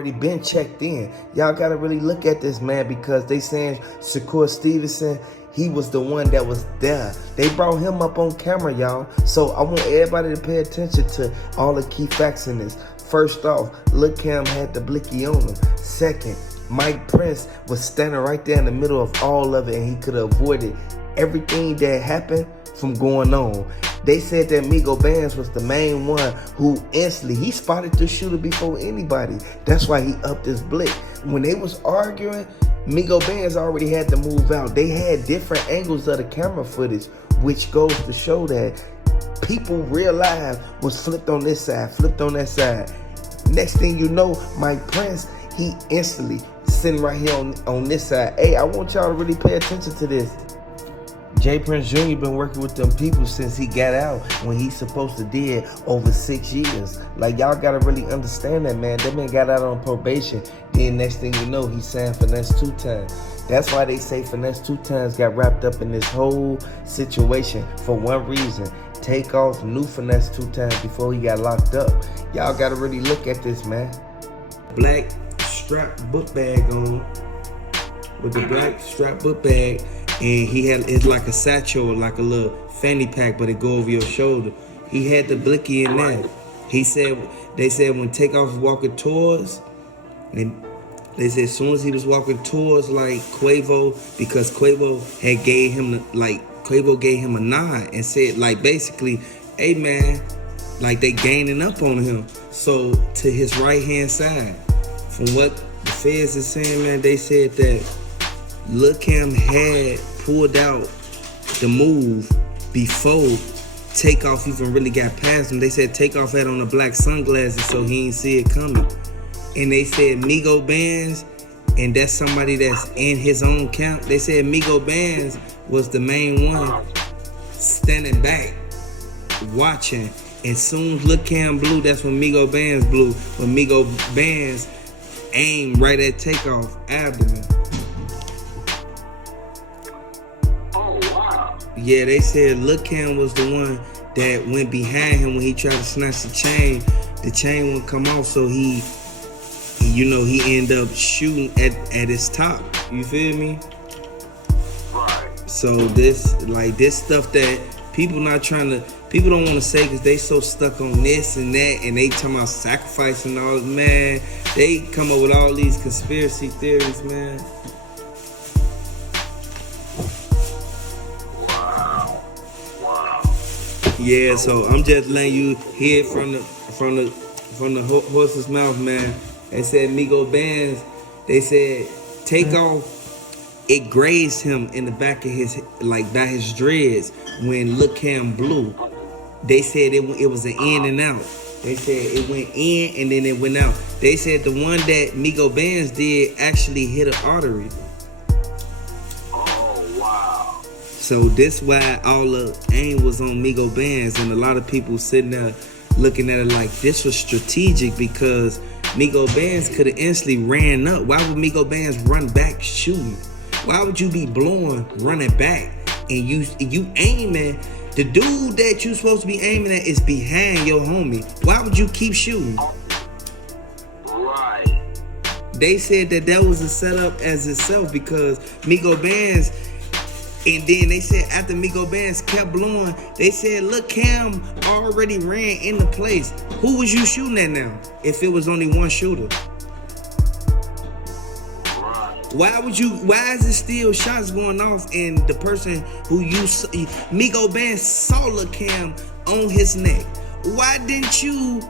already been checked in. Y'all gotta really look at this, man, because they saying Shakur Stevenson, he was the one that was there. They brought him up on camera, y'all. So I want everybody to pay attention to all the key facts in this. First off, Lil Cam had the blicky on him. Second, Mike Prince was standing right there in the middle of all of it, and he could have avoided everything that happened from going on. They said that Migo Bands was the main one who instantly, he spotted the shooter before anybody. That's why he upped his blick. When they was arguing, Migo Bands already had to move out. They had different angles of the camera footage, which goes to show that people real live was flipped on this side, flipped on that side. Next thing you know, Mike Prince, he instantly sitting right here on this side. Hey, I want y'all to really pay attention to this. Jay Prince Jr. been working with them people since he got out, when he's supposed to did over 6 years. Like, y'all gotta really understand that, man. That man got out on probation. Then next thing you know, he signed Finesse 2 Times. That's why they say Finesse 2 Times got wrapped up in this whole situation for one reason. Takeoff knew Finesse 2 Times before he got locked up. Y'all gotta really look at this, man. Black strap book bag on, with the black strap book bag. And he had, it's like a satchel, like a little fanny pack, but it go over your shoulder. He had the blicky in there. He said, they said when Takeoff was walking towards, and they said as soon as he was walking towards like Quavo, because Quavo had gave him Quavo gave him a nod and said like basically, hey man, like they gaining up on him. So to his right hand side, from what the feds is saying, man, they said that Lil Cam had pulled out the move before Takeoff even really got past him. They said Takeoff had on the black sunglasses, so he ain't see it coming. And they said Migo Bands, and that's somebody that's in his own camp. They said Migo Bands was the main one standing back, watching. And soon as Lil Cam blew, that's when Migo Bands blew. When Migo Bands aimed right at Takeoff abdomen. Yeah, they said Lil Cam was the one that went behind him when he tried to snatch the chain. The chain wouldn't come off, so he ended up shooting at his top. You feel me? Right. So this stuff that people don't want to say because they so stuck on this and that, and they talking about sacrifice and all. Man, they come up with all these conspiracy theories, man. Yeah, so I'm just letting you hear from the horse's mouth, man. They said Migo Bands, they said Takeoff, it grazed him in the back of his, like by his dreads when Lil Cam blew. They said it was an in and out. They said it went in and then it went out. They said the one that Migo Bands did actually hit an artery. So this why all the aim was on Migo Bands, and a lot of people sitting there looking at it like this was strategic because Migo Bands could have instantly ran up. Why would Migo Bands run back shooting? Why would you be blowing, running back, and you aiming? The dude that you supposed to be aiming at is behind your homie. Why would you keep shooting? Right. They said that was a setup as itself because Migo Bands. And then they said after Migo Bands kept blowing, they said, look, Cam already ran into place. Who was you shooting at now if it was only one shooter? Why is it still shots going off and the person who Migo Bands saw Lil Cam on his neck? Why didn't you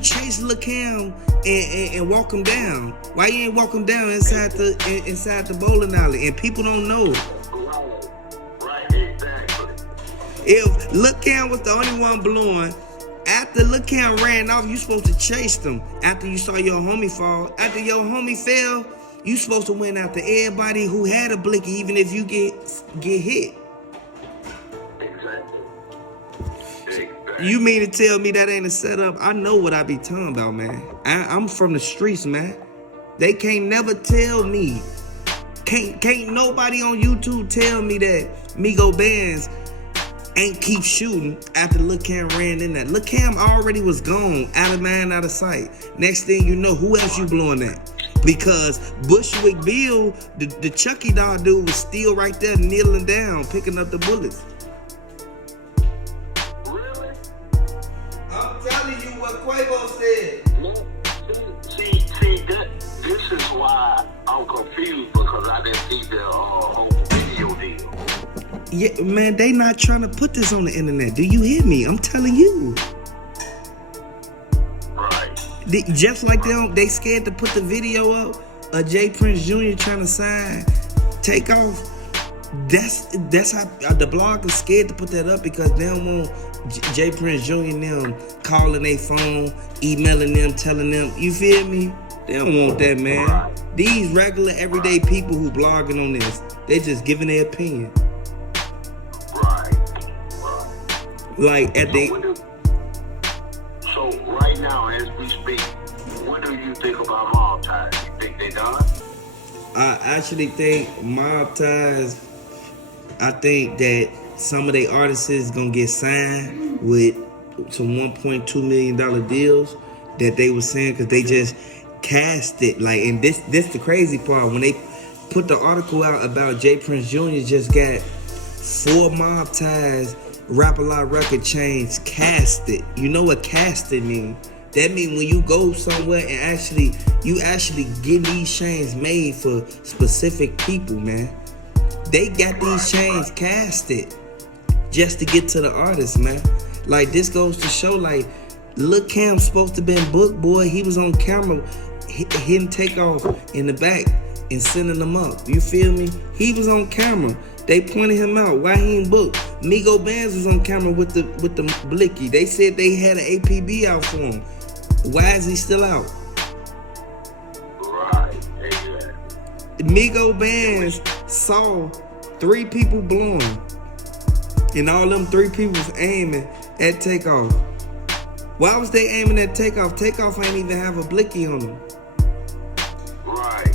chase Lil Cam and walk him down? Why you ain't walk him down inside the bowling alley? And people don't know. Right, exactly. If Lil Cam was the only one blowing, after Lil Cam ran off, you supposed to chase them. After you saw your homie fall, after your homie fell, you supposed to went after everybody who had a blicky, even if you get hit. You mean to tell me that ain't a setup? I know what I be talking about, man. I'm from the streets, man. They can't never tell me. Can't nobody on YouTube tell me that Migo Bands ain't keep shooting after Lil Cam ran in there. Lil Cam already was gone, out of mind, out of sight. Next thing you know, who else you blowing at? Because Bushwick Bill, the Chucky doll dude, was still right there kneeling down, picking up the bullets. Really? I'm telling you what Quavo said. See, this is why I'm confused, because I didn't see the whole video deal. Yeah, man, they not trying to put this on the internet. Do you hear me? I'm telling you. Right. Just like they scared to put the video up of Jay Prince Jr. trying to sign Takeoff. That's how the blog is scared to put that up, because they don't want Jay Prince Jr. and them calling their phone, emailing them, telling them. You feel me? They don't want that, man. Right. These regular, everyday people who blogging on this, they just giving their opinion. Right. Like at So right now, as we speak, what do you think about MobTies? You think they done? I actually think MobTies, I think that some of their artists is gonna get signed with some $1.2 million deals that they were saying, because they just cast it. Like, and this the crazy part, when they put the article out about Jay Prince Jr. just got 4 MobTies Rap-A-Lot record chains casted. You know what casted mean? That mean when you go somewhere and you actually get these chains made for specific people, man. They got these chains casted just to get to the artist, man. Like, this goes to show, like, Lil Cam supposed to been booked, boy. He was on camera hitting Takeoff in the back and sending them up. You feel me? He was on camera. They pointed him out. Why he ain't booked? Migo Bands was on camera with the blicky. They said they had an APB out for him. Why is he still out? Right. Exactly. Migo Bands saw 3 people blowing, and all them 3 people was aiming at Takeoff. Why was they aiming at Takeoff? Takeoff ain't even have a blicky on him. Right.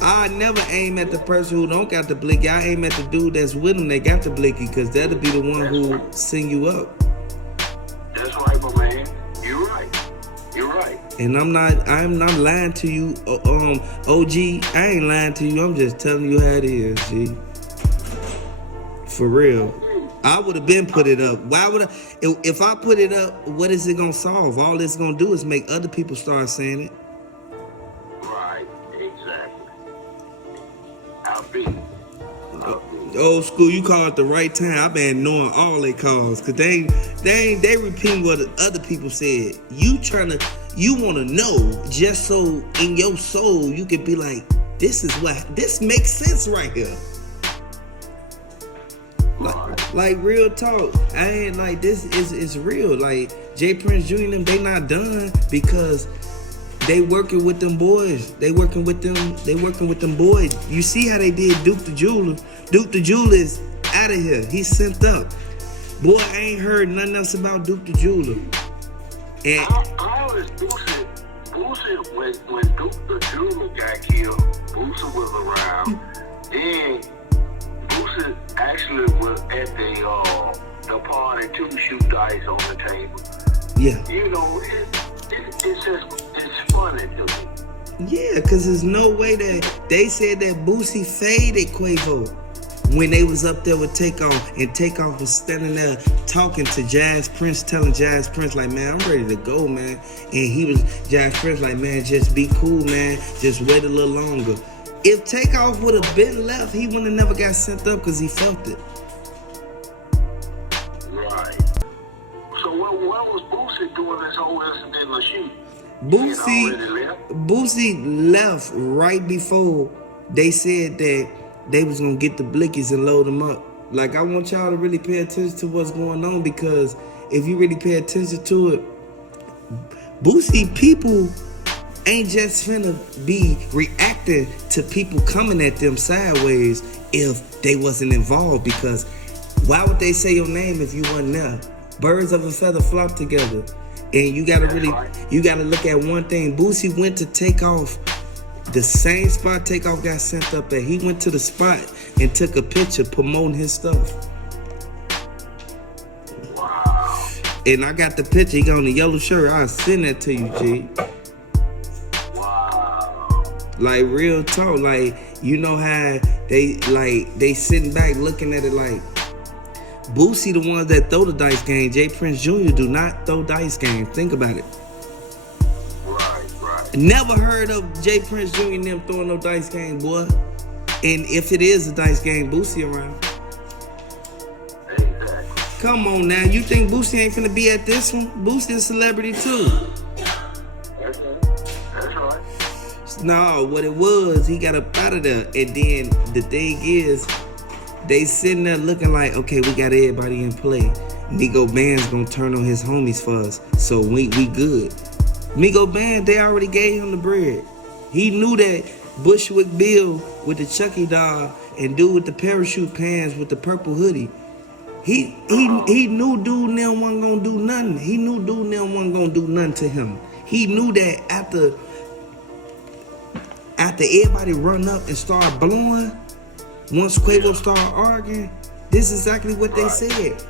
I never aim at the person who don't got the blicky. I aim at the dude that's with them that got the blicky, because that'll be the one who send you up. That's right, my man. You're right. You're right. And I'm not lying to you, OG. I ain't lying to you. I'm just telling you how it is, G. For real. I would have been put it up. Why would I? If I put it up, what is it gonna solve? All it's gonna do is make other people start saying it. Right. Exactly. I'll be. Old school, you call it the right time. I've been knowing all they calls, cause they repeat what other people said. You wanna know just so in your soul you could be like, this makes sense right here. Like real talk. I ain't like, this is real. Like Jay Prince Jr. and them, they not done because they working with them boys. They working with them boys. You see how they did Duke the Jeweler. Duke the Jeweler is out of here. He's sent up. Boy, I ain't heard nothing else about Duke the Jeweler. And How is Boosie, when Duke the Jeweler got killed, Boosie was around. Then Boosie actually was at the party to shoot dice on the table. yeah. You know, it's funny to me. Yeah, because there's no way that they said that Boosie faded Quavo when they was up there with Takeoff, and Takeoff was standing there talking to Jazz Prince, telling Jazz Prince like, man, I'm ready to go, man. And Jazz Prince like, man, just be cool, man. Just wait a little longer. If Takeoff would have been left, he wouldn't have never got sent up because he felt it. Right. So what was Boosie doing this whole incident of shoot? Boosie left right before they said that they was gonna get the blickies and load them up. Like, I want y'all to really pay attention to what's going on, because if you really pay attention to it, Boosie people ain't just finna be reacting to people coming at them sideways if they wasn't involved, because why would they say your name if you wasn't there? Birds of a feather flock together. And you gotta look at one thing. Boosie went to Takeoff, the same spot Takeoff got sent up at. He went to the spot and took a picture promoting his stuff. And I got the picture. He got on the yellow shirt. I'll send that to you, G. Wow. Like, real talk. Like, you know how they sitting back looking at it like, Boosie the ones that throw the dice game. Jay Prince Jr. do not throw dice games. Think about it. Right. Never heard of Jay Prince Jr. and them throwing no dice game, boy. And if it is a dice game, Boosie around. Exactly. Come on now. You think Boosie ain't finna be at this one? Boosie a celebrity too. That's right. No, what it was, he got up out of there. And then the thing is, they sitting there looking like, okay, we got everybody in play. Migo Band's gonna turn on his homies for us, so we good. Migo Band, they already gave him the bread. He knew that Bushwick Bill with the Chucky doll and dude with the parachute pants with the purple hoodie. He knew dude now wasn't gonna do nothing. He knew dude now wasn't gonna do nothing to him. He knew that after everybody run up and start blowing, once Quavo started arguing, this is exactly what they said.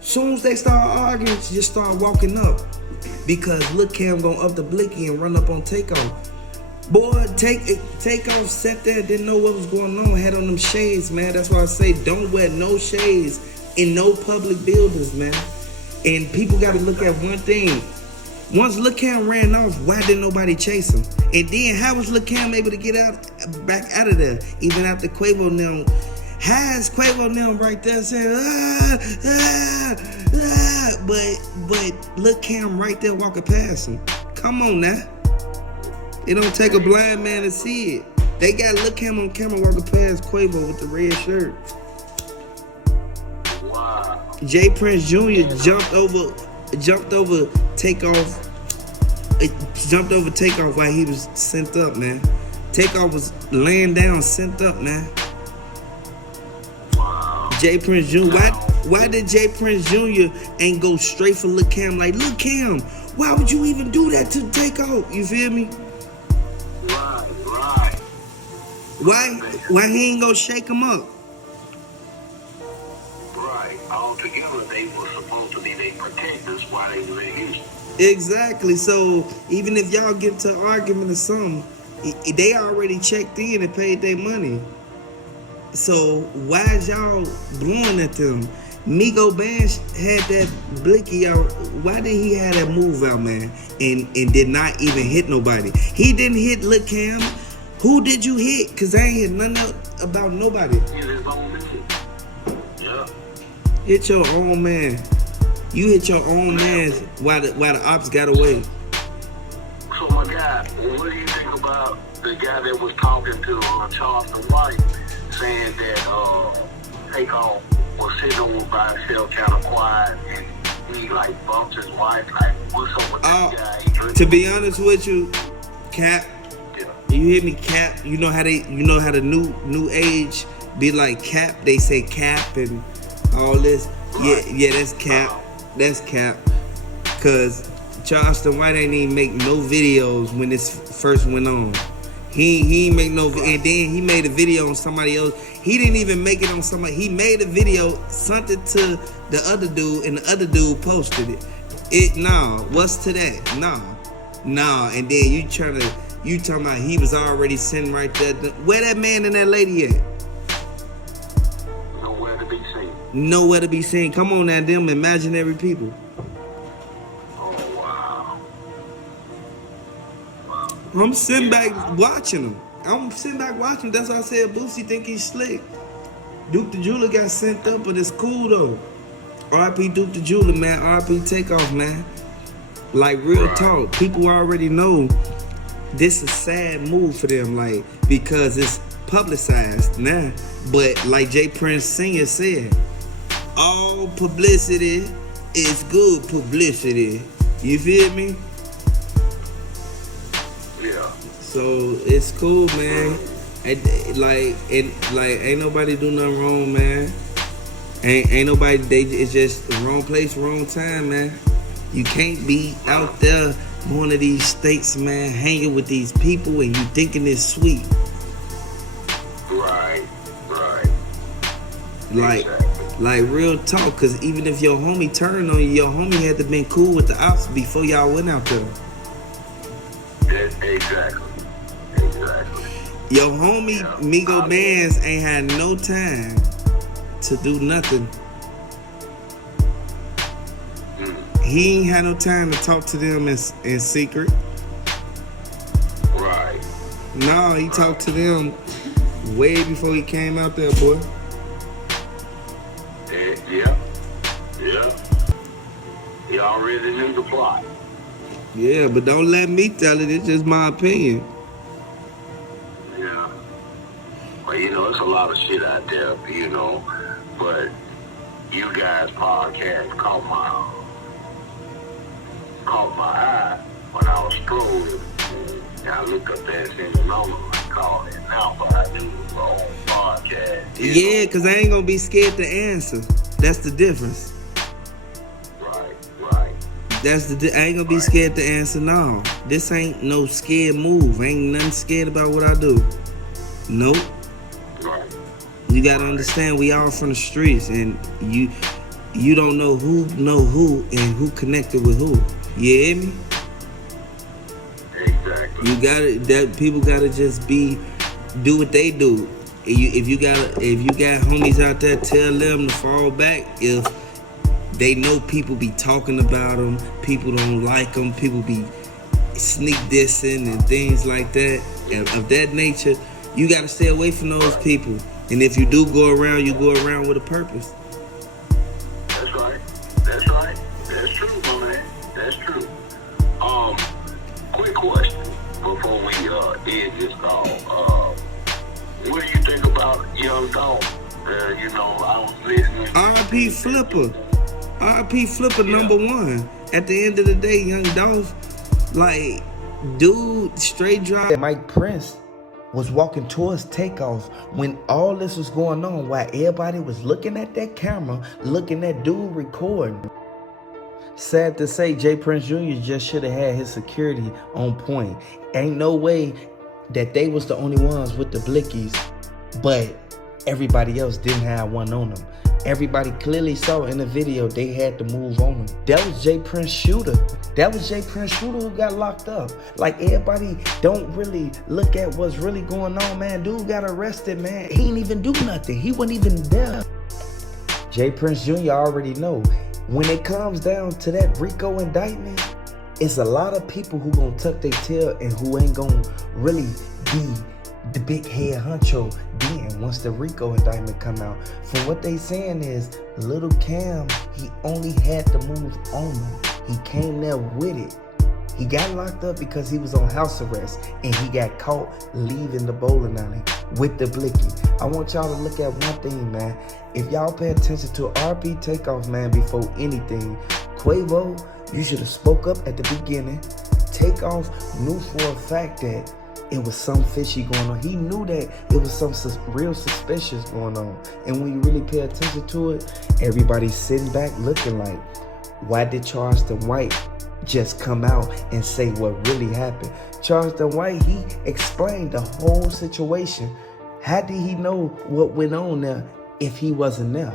Soon as they start arguing, just start walking up. Because Lil' Cam gonna up the blicky and run up on Takeoff. Boy, Takeoff sat there, didn't know what was going on, had on them shades, man. That's why I say don't wear no shades in no public buildings, man. And people gotta look at one thing. Once Lil' Cam ran off, why didn't nobody chase him? And then how was Lil' Cam able to get back out of there, even after Quavo now? How is Quavo now right there saying, but Lil' Cam right there walking past him? Come on now. It don't take a blind man to see it. They got Lil' Cam on camera walking past Quavo with the red shirt. Wow. Jay Prince Jr. jumped over Takeoff. Jumped over Takeoff while he was sent up, man. Takeoff was laying down, sent up, man. Wow. Jay Prince Jr. Why did Jay Prince Jr. ain't go straight for Lil' Cam? Like, Lil' Cam, why would you even do that to Takeoff? You feel me? Right. Why he ain't go shake him up? Right. Altogether, they were supposed to be their protectors while they were in Houston. Exactly. So even if y'all get to an argument or something, they already checked in and paid their money. So why is y'all blowing at them? Migo Band had that blicky out. Why did he have that move out, man? And did not even hit nobody. He didn't hit Lil' Cam. Who did you hit? Cause I ain't hit nothing else about nobody. Hit his own man. Yeah. Hit your own man. You hit your own man while the ops got away. So my guy, what do you think about the guy that was talking to Charleston White, saying that Takeoff was sitting over by himself, kind of quiet, and he like bumped his wife? Like, what's up with that guy? To be honest with you, Cap, Yeah. you hear me, Cap? You know how the new age be like Cap? They say Cap and all this. Right. Yeah, that's Cap. That's Cap. Cause Charleston White ain't even make no videos when this first went on. He ain't make no, and then he made a video on somebody else. He didn't even make it on somebody. He made a video, sent it to the other dude, and the other dude posted it. What's to that? Nah. And then you talking about he was already sitting right there. Where that man and that lady at? Nowhere to be seen. Nowhere to be seen. Come on now, them imaginary people. Oh wow. I'm sitting back watching him. That's why I said Boosie think he's slick. Duke the Jeweler got sent up, but it's cool though. RP Duke the Jeweler, man. RP Takeoff, man. Like, real talk. People already know this is a sad move for them, like, because it's publicized now. But like Jay Prince Sr. said, all publicity is good publicity. You feel me? Yeah. So it's cool, man. Ain't nobody do nothing wrong, man. Ain't nobody. It's just the wrong place, wrong time, man. You can't be out there going to these states, man, hanging with these people, and you thinking it's sweet. Right. Like, Exactly. Like real talk, cause even if your homie turned on you, your homie had to been cool with the ops before y'all went out there. Exactly. Your homie Migo Bands ain't had no time to do nothing. He ain't had no time to talk to them in secret. Right. No, he talked to them way before he came out there, boy. Yeah. He already knew the plot. Yeah, but don't let me tell it. It's just my opinion. Yeah. Well, it's a lot of shit out there, but you guys' podcast caught my eye when I was strolling. And I looked up there and seen the number and called it now, but I knew it was my own podcast. Yeah, because I ain't going to be scared to answer. That's the difference. Right. I ain't gonna be scared to answer no. This ain't no scared move. Ain't nothing scared about what I do. Nope. Right. You gotta understand, we all from the streets, and you don't know who and who connected with who. You hear me? Exactly. People gotta just do what they do. If you got homies out there, tell them to fall back. If they know people be talking about them, people don't like them, people be sneak dissing and things like that, of that nature, you gotta stay away from those people. And if you do go around, you go around with a purpose. That's right. That's true, my man. That's true. Quick question before we end this call. What do you think about Young Dolph? I was listening. R.I.P. Flipper number one. At the end of the day, Young Dolph, like, dude, straight drive. Mike Prince was walking towards Takeoff when all this was going on, while everybody was looking at that camera, looking at dude recording. Sad to say, J. Prince Jr. just should have had his security on point. Ain't no way that they was the only ones with the blickies, but everybody else didn't have one on them. Everybody clearly saw in the video they had to move on him. That was J. Prince Shooter. Who got locked up. Like, everybody don't really look at what's really going on, man. Dude got arrested, man. He ain't even do nothing. He wasn't even there. J. Prince Jr. already know. When it comes down to that Rico indictment, it's a lot of people who gonna tuck their tail and who ain't gonna really be the big head honcho then once the Rico indictment come out. From what they saying is, Little Cam, he only had to move on him. He came there with it. He got locked up because he was on house arrest, and he got caught leaving the bowling alley with the blicky. I want y'all to look at one thing, man. If y'all pay attention to RP Takeoff, man, before anything, Quavo, you should have spoke up at the beginning. Takeoff knew for a fact that it was some fishy going on. He knew that it was some real suspicious going on. And when you really pay attention to it, everybody's sitting back looking like, why did Charleston White just come out and say what really happened? Charleston White, he explained the whole situation. How did he know what went on there if he wasn't there?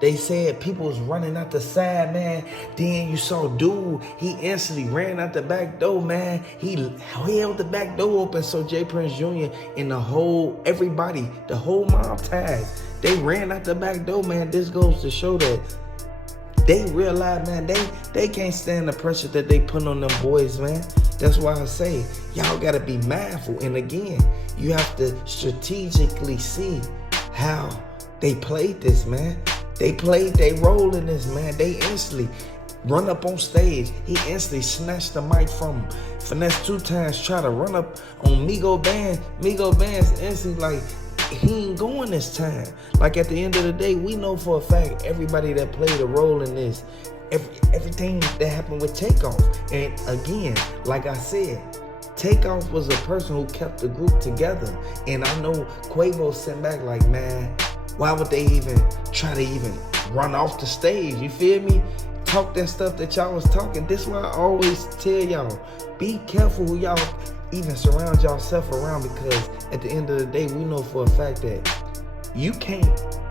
They said people was running out the side, man. Then you saw dude, he instantly ran out the back door, man. He held the back door open, so J. Prince Jr. and the whole MobTies, they ran out the back door, man. This goes to show that they realize, man, they can't stand the pressure that they put on them boys, man. That's why I say, y'all gotta be mindful. And again, you have to strategically see how they played this, man. They played their role in this, man. They instantly run up on stage. He instantly snatched the mic from him. Finesse 2 times, try to run up on Migo Band. Migo Band's instantly like, he ain't going this time. Like, at the end of the day, we know for a fact everybody that played a role in this, everything that happened with Takeoff. And again, like I said, Takeoff was a person who kept the group together. And I know Quavo sent back like, man, why would they even try to even run off the stage? You feel me? Talk that stuff that y'all was talking. This is why I always tell y'all, be careful who y'all even surround yourself around, because at the end of the day, we know for a fact that you can't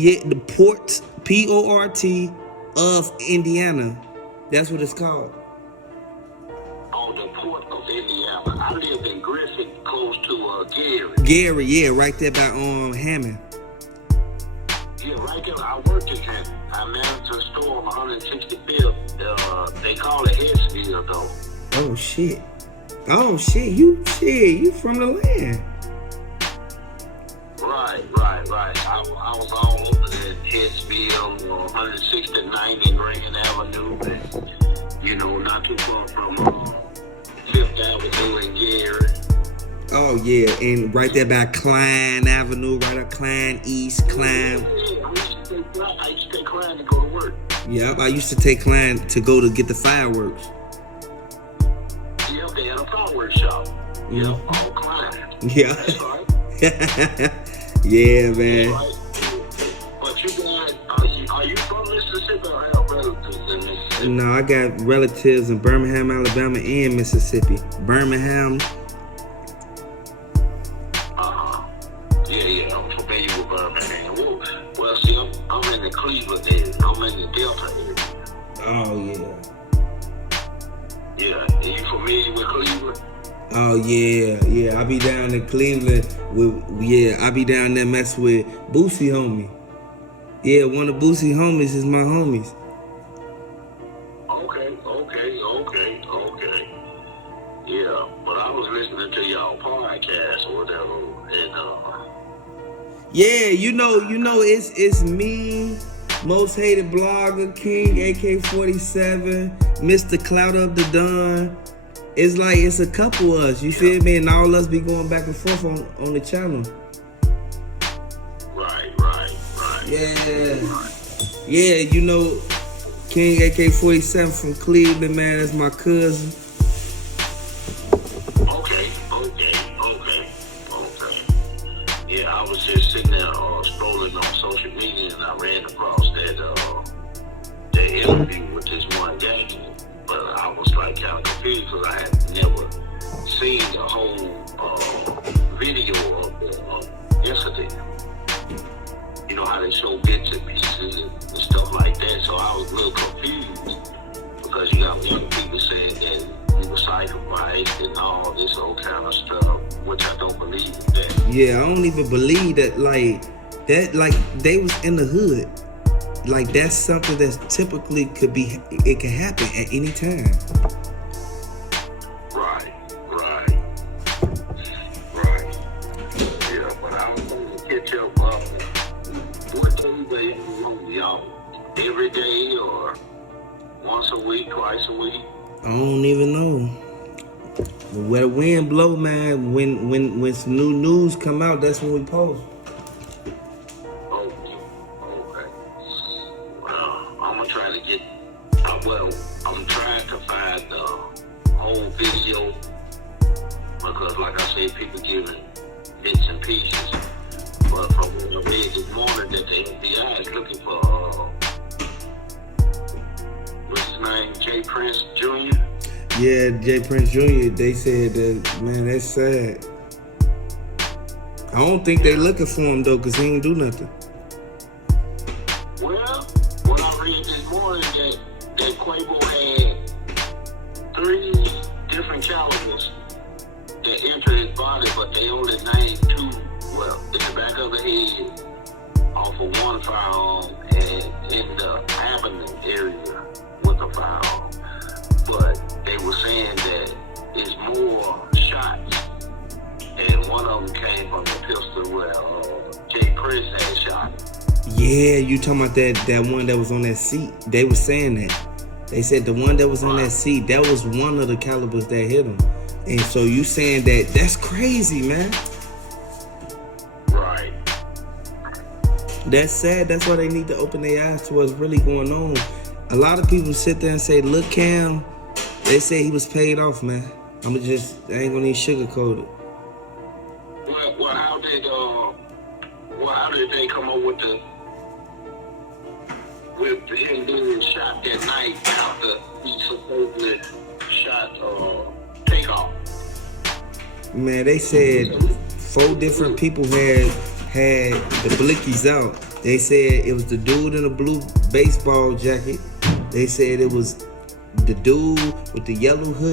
Yeah, the Port, P-O-R-T, of Indiana. That's what it's called. On the Port of Indiana. I lived in Griffin, close to Gary. Gary, yeah, right there by Hammond. Yeah, right there. I worked in Hammond. I managed a store on 165th. They call it Hesfield, though. Oh shit. You from the land. Right. I was all over there, Hesfield, 169th and Grand Avenue, and, not too far from Fifth Avenue in Gary. Oh yeah, and right there by Klein Avenue, right up Klein East, Klein. Yeah, I used to take Klein to go to work. Yep, I used to take Klein to go to get the fireworks. Yeah, they had a fireworks shop. Yeah. All Klein. Yeah. That's right. Yeah, man. Right. But you guys, are you from Mississippi or have relatives in Mississippi? No, I got relatives in Birmingham, Alabama, and Mississippi. Birmingham. Yeah, I'm familiar with Birmingham. Well, see, I'm in the Cleveland area. I'm in the Delta area. Oh, yeah. Yeah, are you familiar with Cleveland? Oh, yeah. I be down in Cleveland I be down there mess with Boosie homie. Yeah, one of Boosie homies is my homies. Okay. Yeah, but I was listening to y'all podcast or whatever, and yeah, it's me, most hated blogger, King AK-47, Mr. Clout of the Dawn. It's like it's a couple of us, you feel me? And all us be going back and forth on the channel. Right. Yeah, King AK-47 from Cleveland, man, that's my cousin. Okay. Yeah, I was just sitting there scrolling on social media, and I ran across that interview with this one guy. But I was like kind of confused because I had never seen the whole video of the incident. You know how they show bits and pieces and stuff like that. So I was a little confused because you got young people saying that he was sacrificed and all this old kind of stuff, which I don't believe in that. Yeah, I don't even believe that, like they was in the hood. Like that's something that typically it can happen at any time. Right. Yeah, but I was going to catch up. What day they on y'all? Every day or once a week, twice a week? I don't even know. Where the wind blow, man. When some new news come out, that's when we post. Okay. Well, I'm gonna try to get. I'm trying to find the whole video because, like I said, people giving bits and pieces. But from what I read this morning, that the FBI is looking for what's his name, J. Prince Jr. Yeah, J. Prince Jr. They said that, man, that's sad. I don't think they looking for him though, cause he ain't do nothing. Well, what I read this morning that Quavo had 3 different calibers that entered his body, but they only named 2. Well, in the back of the head, off of one firearm, and in the abdomen area with a firearm. But they were saying that it's more shots, and one of them came from the pistol where Jay Prince had shot. Yeah, you talking about that one that was on that seat? They were saying that. They said the one that was on that seat, that was one of the calibers that hit him. And so you saying that's crazy, man. Right. That's sad. That's why they need to open their eyes to what's really going on. A lot of people sit there and say, look, Cam, they say he was paid off, man. I ain't gonna need sugarcoat it. Well, how did they come up with him being shot that night after he supposedly shot Takeoff? Man, they said 4 different people had the blickies out. They said it was the dude in the blue baseball jacket. They said it was the dude with the yellow hoodie.